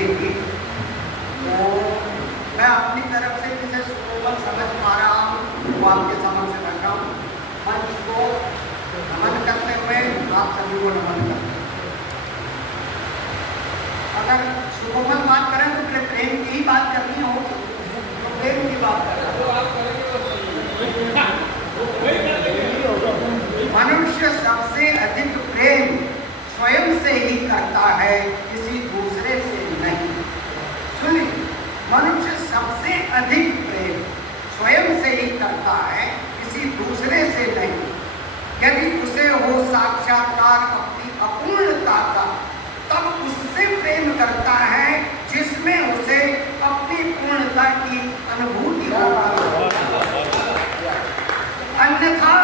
समझेगी। तो मैं अपनी तरफ से जिसे सुकोमल समझ पा रहा हूँ वो आपके समक्ष रख रहा हूँ। मंच को नमन करते हुए आप सभी को नमन करते हैं। अगर सुकोमल बात करें तो फिर प्रेम की ही बात करनी हो तो प्रेम की बात करें। मनुष्य सबसे अधिक प्रेम स्वयं से ही करता है, किसी दूसरे से नहीं। सुनिए, मनुष्य सबसे अधिक प्रेम स्वयं से ही करता है, किसी दूसरे से नहीं। यदि उसे हो साक्षात्कार अपनी अपूर्णता का, तब उससे प्रेम करता है जिसमें उसे अपनी पूर्णता की अनुभूति होती है। अन्यथा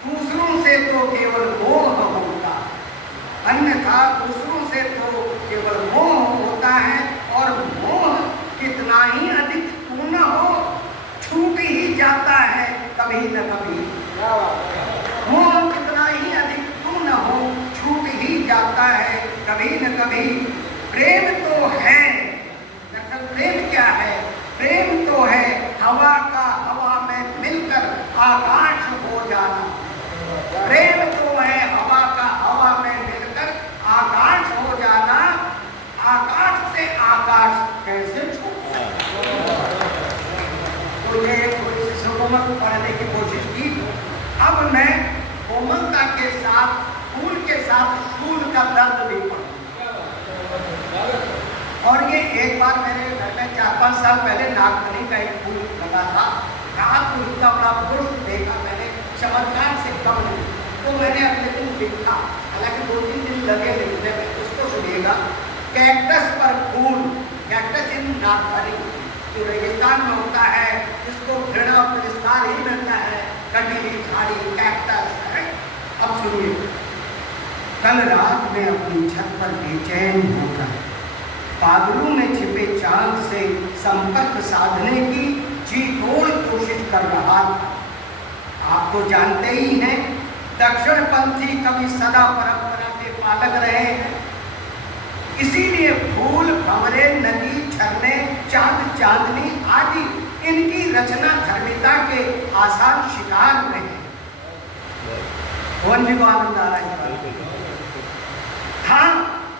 दूसरों से तो केवल मोह होता, अन्यथा दूसरों से तो केवल मोह होता है, और मोह कितना ही अधिक पूर्ण हो छूट ही जाता है कभी न कभी। मोह कितना ही अधिक पूर्ण हो छूट ही जाता है कभी न कभी। प्रेम तो है, दरअसल प्रेम क्या है? प्रेम तो है हवा का हवा में मिलकर आकाश हो जाना। प्रेम तो है हवा का हवा में मिलकर आकाश हो जाना। आकाश से आकाश कैसे छूटा? तो ये सुकोमल पढ़ने की कोशिश की। अब मैं कोमलता के साथ, फूल के साथ फूल का दर्द भी पढ़ूं। और ये एक बार मेरे घर में 4-5 साल पहले नागफनी का एक फूल लगा था। रात को इतना बड़ा पुष्प देखा मैंने, चमत्कार से कम नहीं। तो मैंने अगले दिन लिखा, हालांकि 2-3 दिन लगे लिखने में। उसको सुनिएगा। कैक्टस पर फूल, कैक्टस इन नागफनी जो रेगिस्तान में होता है, जिसको घृणा और तिरस्कार ही मिलता है, कंटीली झाड़ी कैक्टस है। अब सुनिए, कल रात में अपनी छत पर बेचैन होकर बादलों में छिपे चांद से संपर्क साधने की जी तोड़ कोशिश कर रहा था। आप तो जानते ही हैं, दक्षिणपंथी कवि सदा परंपरा के पालक रहे हैं। इसीलिए फूल, भंवरे, नदी, झरने, चांद, चांदनी आदि इनकी रचना धर्मिता के आसान शिकार रहे। कौन जी को आनंद आ रहा है? हाँ,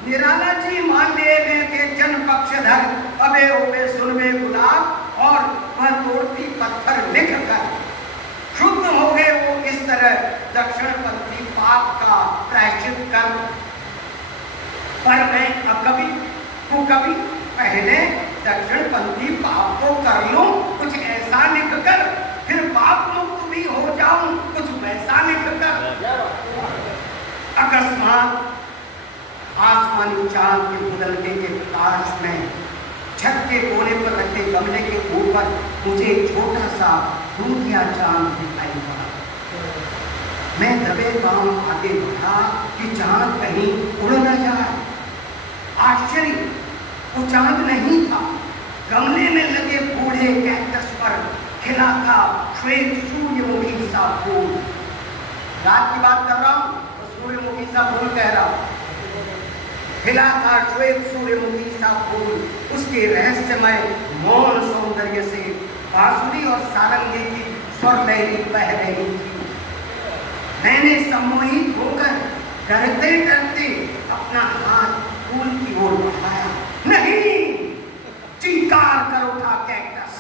निराला जी मान लिए के जन पक्षधर, अबे ओबे सुनबे गुलाब, और वह तोड़ती पत्थर लिख कर शुद्ध हो गए वो इस तरह दक्षिणपंथी पाप का प्रायश्चित कर। पर मैं कभी पहले दक्षिणपंथी पाप को कर लूं, कुछ ऐसा लिख कर, फिर पाप मुक्त भी हो जाऊं, कुछ वैसा लिख कर। अकस्मात आसमानी चांद के बदलने के प्रकाश में छत के कोने पर रखे गमले के ऊपर मुझे एक छोटा सा दूधिया चांद दिखाई पड़ा। मैं दबे पांव आगे बढ़ा कि चांद कहीं उड़ न जाए। आश्चर्य, वो चांद नहीं था। गमले में लगे बूढ़े कैक्टस पर खिला था श्वेत सूर्यमुखी सा फूल। रात की बात कर रहा हूँ तो सूर्यमुखी सा फूल कह रहा हूँ। खिला था श्वेत सूर्यमुखी सा फूल। उसके रहस्यमय मौन सौंदर्य से बांसुरी और सारंगी की स्वर लहरी बह रही थी। मैंने सम्मोहित होकर डरते डरते अपना हाथ फूल की ओर बढ़ाया। नहीं, चिंकार कर उठा कैक्टस।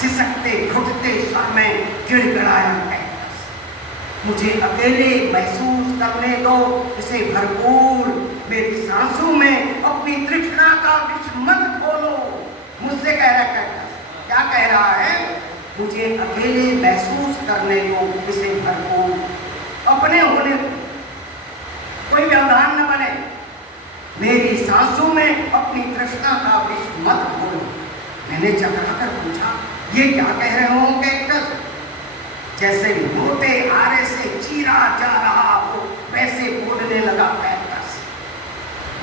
सिसकते घुटते स्वर में गिड़गिड़ाया कैक्टस। मुझे अकेले महसूस करने दो इसे भरपूर। मेरी सांसों में अपनी तृष्णा का विष मत खोलो। मुझसे कह रहा है कैक्टस, क्या कह रहा है? मुझे अकेले महसूस करने दो इसे भरपूर। अपने होने कोई व्यवधान न बने। मेरी सांसों में अपनी तृष्णा का विष मत खोलो। मैंने चकरा कर पूछा, ये क्या कह रहे हो कैक्टस? जैसे मोटे आरे से चीरा जा रहा हो वैसे बोलने लगा कैक्टस।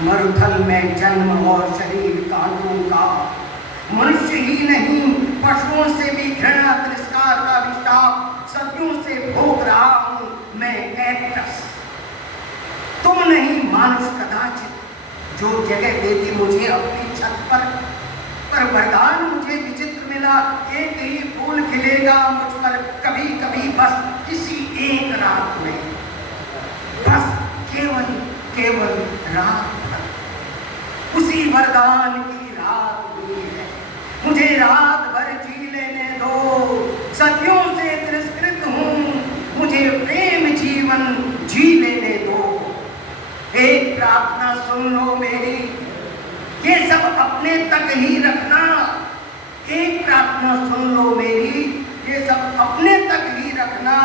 मरुथल में जन्म और शरीर कांटों का, मनुष्य ही नहीं पशुओं से भी घृणा तिरस्कार का विशाप सदियों से भोग रहा हूं मैं कैक्टस। तुम नहीं मानुष कदाचित जो जगह देती मुझे अपनी छत पर वरदान मुझे विचित्र मिला। एक ही फूल खिलेगा मुझ पर कभी कभी, बस किसी एक रात में, बस केवल केवल रात भर। उसी वरदान की रात हुई है, मुझे रात भर जी लेने दो। सदियों से तिरस्कृत हूँ, मुझे प्रेम जीवन जी लेने दो। एक प्रार्थना सुन लो मेरी, ये सब अपने तक ही रखना। एक प्रार्थना सुन लो मेरी, ये सब अपने तक ही रखना।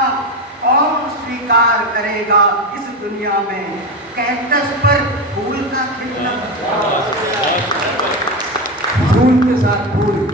कौन स्वीकार करेगा इस दुनिया में कैक्टस पर फूल का खिलना? फूल के साथ फूल।